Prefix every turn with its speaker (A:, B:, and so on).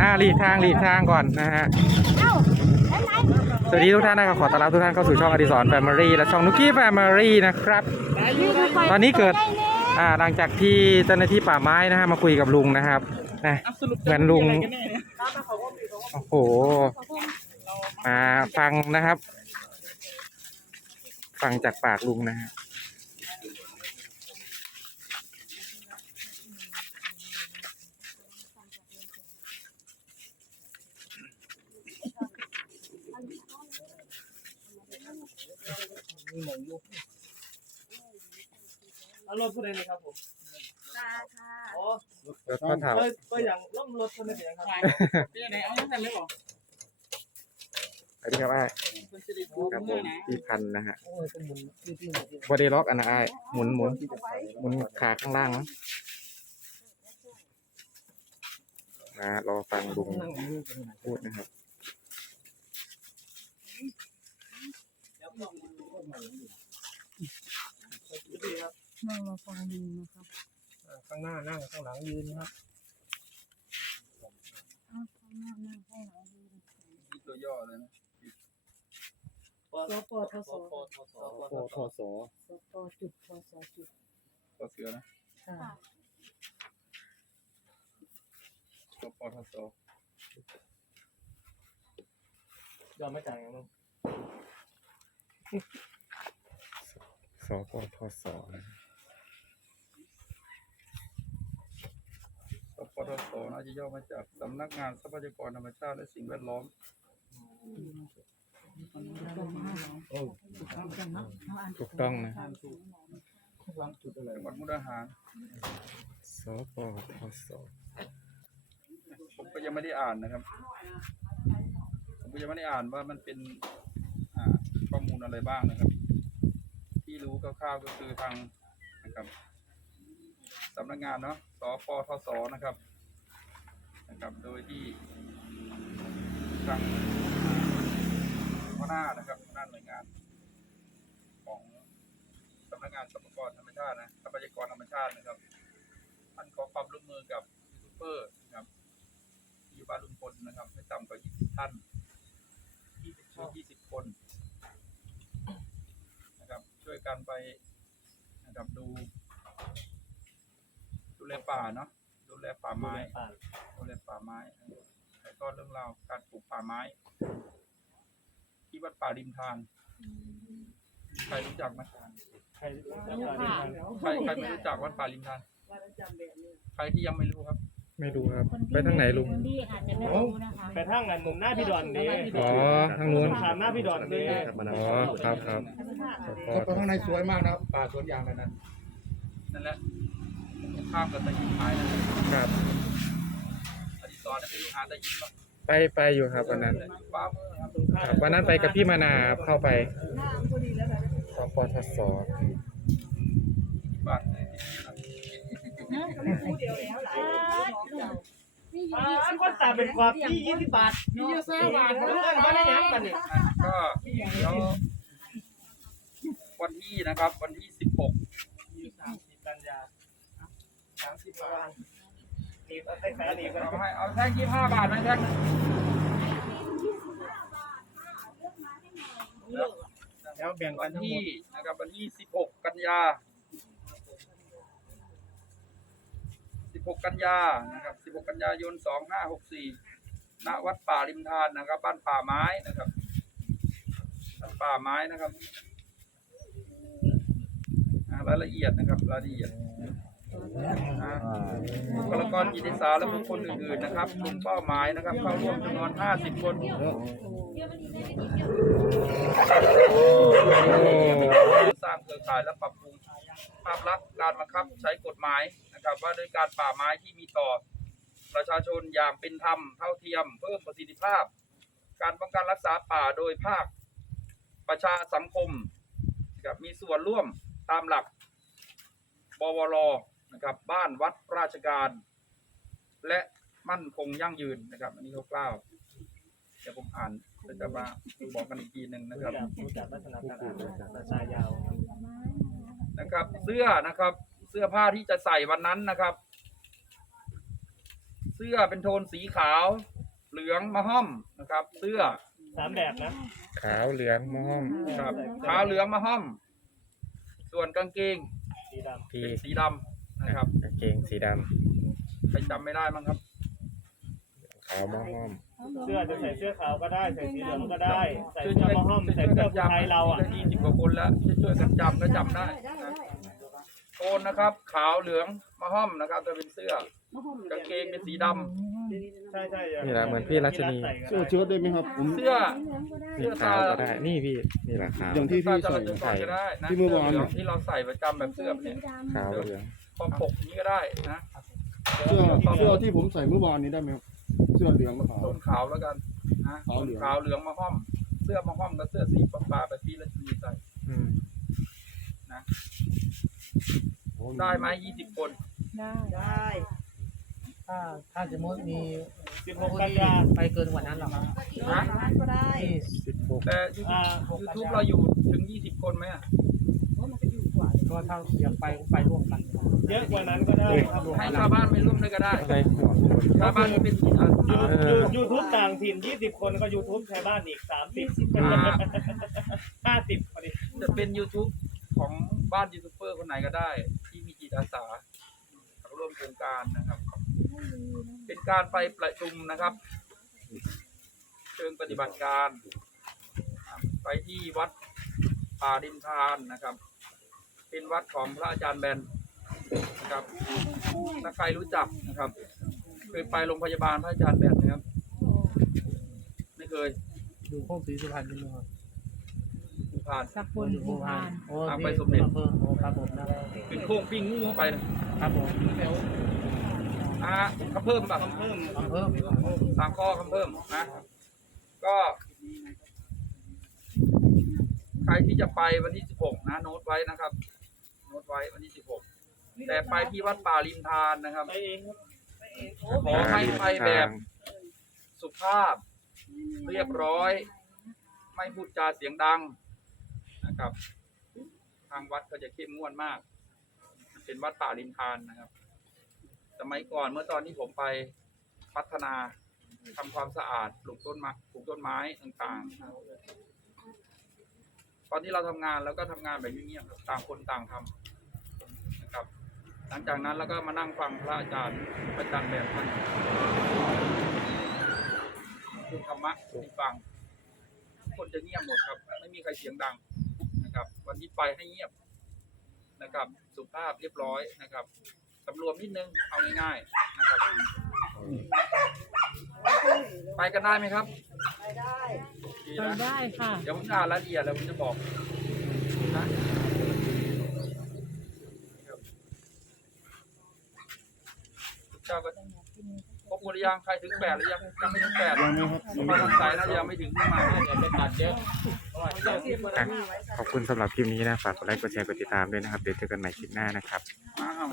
A: อ่าหลีกทางหลีกทางก่อนนะฮะ
B: เอ้าแล้วไหน
A: สวัสดีทุกท่านนะครับขอต้อนรับทุกท่านเข้าสู่ช่องอดิสรแฟมิลี่และช่องนุกกี้แฟมิลี่นะครับ ตอนนี้เกิดอ่าหลังจากที่เจ้าหน้าที่ป่าไม้นะฮะมาคุยกับลุงนะครับนะเหมือนลุงโอ้โหมาฟังนะครับ ฟังจากปากลุงนะฮะ
C: เอารถผู้ใดเลยครับผม
B: ค่ะค่ะ
C: อ๋อ
A: รถพ่อเถา
C: ก็ก็อย่างล่มรถคนนี้เป็นยังครับเป็นยังไงเอาตั้งแต่ไม่บอก
A: สวัสดีครับไอ้าย
C: มันจะได้ดู
A: ครับผมพี่พันธุ์นะฮะ
C: โอ้ยเป็นหมุนที่ที่
A: บอดี้ล็อกอันนะไอ้ายหมุนหมุนหมุนขาข้างล่างนะนะรอฟังลุง
C: นั่งอยู่ตรงไหน
A: พูดนะครับ
B: นั่งมาฟังดูนะครับ
C: ข้างหน้านั่งข้างหลังยืนครับ
B: อ้าวนั่งนั่งให้เราดู
C: ตัวย่อเลยนะ
B: สปทศ
C: สปทศ
A: โอทอสอ
B: สปจุดทศจุด
C: ตัวเสือนะ
B: ค่ะ
C: สปทศยอมไม่จ่ายยัง
A: สปทส นะ
D: สปทศน่าจะย่อมาจากสำนักงานทรัพยากรธรรมชาติและสิ่งแวดล้อม
A: ถูกต้องนะ
D: จังหวัดมุกดาหาร
A: สปทส
D: ผมก็ยังไม่ได้อ่านนะครับ ผมก็ยังไม่ได้อ่านว่ามันเป็นอ่าข้อมูลอะไรบ้างนะครับ ที่รู้คร่าวๆก็คือทางนะครับ สำนักงานเนาะสปทศนะครับ นะครับ โดยที่ทางหัวหน้านะครับหัวหน้าหน่วยงาน ของสำนักงานทรัพยากรธรรมชาตินะทรัพยากรธรรมชาตินะครับท่านขอความร่วมมือกับยูทูบเบอร์นะครับที่อยู่บ้านลุงพลนะครับไม่ต่ำกว่า 20 ท่าน 20ช่อง20 คนนะครับ ช่วยกันไปนะครับดูดู แลป่าเนาะดูแลป่าไม้ดูแลป่าไม้แล้วก็เรื่องราวการปลูกป่าไม้ ที่วัดป่าริมทานใครรู้จักไหม
C: ใครจะจ่ายดีกัน
D: ใครใครไม่รู้จักวัดป่าริมทานใครที่ยังไม่รู้ครับ
A: ไม่รู้ครับ ไปทางไหนลุง
B: คนที่อาจจะไม่รู้นะคะ
C: ไปทางนั้นหนุ่มหน้าพี่ดอนนี่
A: อ๋อทางนู้น
C: ถามหน้าพี่ดอนนี่
A: อ๋อครับครับสป
E: ก็
A: ท
E: ข้างในสวยมากนะครับป่าสวนยางเลยนะ
D: นั่นแหละ ข้ามกับตะยินท้ายนะครับอดีตอนนั้นไปดูหาตะยินป่ะ
A: ไปไปอยู่ครับวันนั้น
D: อยู่ฟ้ามือครับ
A: ครับวันนั้นไปกับพี่มานาครับเข้าไปสปทส
D: บ้านเลยที่นี่นะ
B: นี่
C: อ่าคนตาเป็นความที่ยี่สิบบาทยี่สิบบาทเรื่องอะไรยังกันนี่
D: ก็เดี๋ยววันที่นะครับ วันที่สิบหก
C: ยี่สิบสามสิบกันยา สิบวันนี่ไปขายนี่ก็
D: เอาให้เอาแท่งยี่ห้าบาทไหมแท่งแล้ว
C: แบ่งกั
D: วันน
C: ทั้งหม
D: ที่
C: ด
D: นะครับวันที่สิบหกกันยาสิบหกกันยานะครับสิบหกกันยายนสองห้าหกสี่ณวัดป่าริมทานนะครับ บ้านป่าไม้นะครับบ้านป่าไม้นะครับอ่ารายละเอียดนะครับรายละเอียด บุคลากรจิตอาสาและบุคคลอื่นๆนะครับกลุ่มเป้าหมายนะครับ เข้าร่วมจำนวน 50 คนสร้างเครือข่ายและปรับปรุงภาพลักษณ์การบังคับใช้กฎหมายนะครับ ว่าด้วยการป่าไม้ที่มีต่อ ประชาชนอย่างเป็นธรรมเท่าเทียม เพิ่มประสิทธิภาพ การป้องกันรักษาป่าโดยภาค ประชาสังคมนะครับมีส่วนร่วมตามหลัก บวร นะครับ บ้านวัดราชการ และมั่นคงยั่งยืนนะครับ อันนี้คร่าวๆเดี๋ยวผมอ่านเดี๋ยวจะมาบอกกันอีกทีหนึ่งนะ
C: รู้
D: ครับ
C: จักรู้จักลักษณะตลาดราชายาว
D: นะครับ เสื้อนะครับ เสื้อผ้าที่จะใส่วันนั้นนะครับ เสื้อเป็นโทนสีขาว เหลืองมะฮ่อมนะครับ เสื้อ
C: สามแบบนะ
A: ขาวเหลืองมะม่วง
D: ครับขาวเหลืองมะฮ่อม ส่วนกางเกง
C: สีด
A: พี่
D: เป็นสีดำ นะครับ
A: กางเกงสีด
D: ใครจำไม่ได้มั้งครับำ
A: ขาวมะม่วงำ
C: เสื้อจะใส่เสื้อขาวก็ได้ ใส่สีเหลืองก็ได้ ใส่เสื้อมะฮ่อมใส่เสื้อผู้ชายเราอะ
D: ยี่สิบกว่าคนแล้วช่วยๆกันจำก็จำได้นะโทนนะครับ ขาวเหลืองมะฮ่อมนะครับจะเป็นเสื้อกางเกงเป็นสีดำ
C: ใช่ใช่
A: นี่แหละเหมือนพี่รัชนี
E: เสื้อเชิ้ตได้ไหมครับ ผม
D: เสื้อ
A: นี่ขาวก็ได้นี่พี่นี่แหละขาว
E: อย่างที่พี่
D: จะ
E: ใส่
D: เป็นก่อนก็ได้นะ
E: ที่เมื่อวาน
D: สื้หลืงที่เราใส่ประจำแบบเสื้อแบบนี้
A: ขาวเหลือง
D: คอปกนี้ก็ได้นะ
E: เสื้อเสื้อที่ผมใส่เมื่อวานนี้ได้ไหมครับเสื้อเหลืองขาว
D: ต้นขาวแล้วกันนะ
E: ขาวเหลือง
D: ขาวเหลืองมาห้อม เสื้อมาห้อมกับเสื้อสีฟ้าๆแบบพี่รัชนีใส่
A: อืม
D: ได้ไหมยี่สิบคน
B: ได้
F: ถ้าถ้าสมมติมี
C: สิบห
F: ผู้
C: กกัน
F: ที่
C: ยา
F: ไปเกินกว่านั้นหรอกครับ
D: นะ
B: ก็ได้
F: ที่
A: สิบหก
D: แต่ยู
C: อ่า
D: ทูบเราอยู่ถึงยี่สิบคนไหมอะ
F: ก็ถ้าอยากไปก็ไปร่วมกัน
C: เยอะกว่านั้นก็ได้ครับ
D: ให้ชาวบ้านไปร่วมด้วยก็ได้
A: อะไรหัว
D: ชาวบ้านที่เป็นจิตอาสา
A: เออ
C: ยูทูบต่างถิ่นยี่สิบคนก็ยูทูบชาวบ้านอีกสามสิบ
D: อ่า
C: ห้าสิบพอดี
D: จะเป็น YouTube ของบ้านยูทูบเบอร์คนไหนก็ได้ ที่มีจิตอาสาร่วมโครงการนะครับ เป็นการไปประชุมนะครับ เชิงปฏิบัติการอ่าไปที่วัดป่าดิมทานนะครับ เป็นวัดของพระอาจารย์แบนนะครับถ้าใครรู้จักนะครับเคยไปโรงพยาบาลพระอาจารย์แบนไหมครับ ไม่เคย
F: อยู่โคกศรีสุพรรณใช่ไหมครับ
D: ผู้ผ่าน
B: สักคน
F: อยู่โค
B: ผู้
F: ก
B: พาน
F: โอ้
D: ตาม
F: ที่
D: ไปสมเด็จ
F: อำภอโอ้ครับผมนะ
D: เป็นโค้งปิ้งงูเข้าไปนะครับ
F: ผม
D: อ่าคำเพิ่มป่ะ
C: เพิ่ม
F: อำเภอ
D: สามข้อคำเพิ่มนะก็ใครที่จะไปวันที่ 16 นะโน้ตไว้นะครับโน้ตไว้วันที่16แต่ไปที่วัดป่าริมทานนะครับ
C: ไปเองครับไปเอง
D: ขอให้ไปแบบสุภาพ เรียบร้อย ไม่พูดจาเสียงดังนะครับ ทางวัดก็จะเข้มงวดมาก เป็นวัดป่าริมทานนะครับ สมัยก่อนเมื่อตอนที่ผมไปพัฒนาทำความสะอาดปลูกต้นไม้ปลูกต้นไม้ต่างๆ ตอนที่เราทำงานแล้วก็ทำงานแบบเงียบๆต่างคนต่างทำนะครับ หลังจากนั้นแล้วก็มานั่งฟังพระอาจารย์พระอาจารย์แบบท่านพูดธรรมะให้ฟังทุกคนจะเงียบหมดครับ ไม่มีใครเสียงดังนะครับ วันนี้ไปให้เงียบนะครับ สุภาพเรียบร้อยนะครับสำรวมนิดนึงเอาง่ายๆนะครับ ไปกันได้ไหมครับ ไปได้ดี
B: ไป
D: นะ
B: ได้ค่ะ
D: เดี๋ยวผมอ่านรายละเอียดแล้วผมจะบอกนะ เจ้าก็ครบหมดหรือยังใครถึงแปดหรือยังยังไม่ถึงแปด
E: ยังไหมครับ
D: พอทำสายน่าจะยังไม่ถึงขึ้นมาเนี่ยจะตัดเยอะ
A: อะขอบคุณสำหรับคลิปนี้นะ ฝากกดไลค์ กดแชร์ กดติดตามด้วยนะครับ เดี๋ยวเจอกันใหม่คลิปหน้านะครับ
D: อ้าว